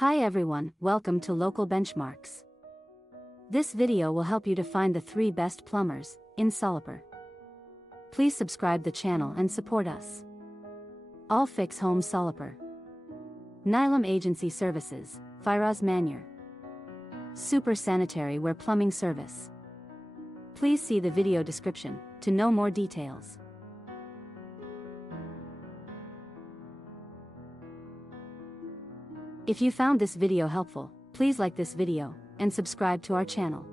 Hi everyone, welcome to Local Benchmarks. This video will help you to find the 3 best plumbers in Solapur. Please subscribe the channel and support us. Allfix Home Solapur. Nilam Agency Services, Firoz Maniyar. Super Sanitary Ware Plumbing Service. Please see the video description to know more details. If you found this video helpful, please like this video and subscribe to our channel.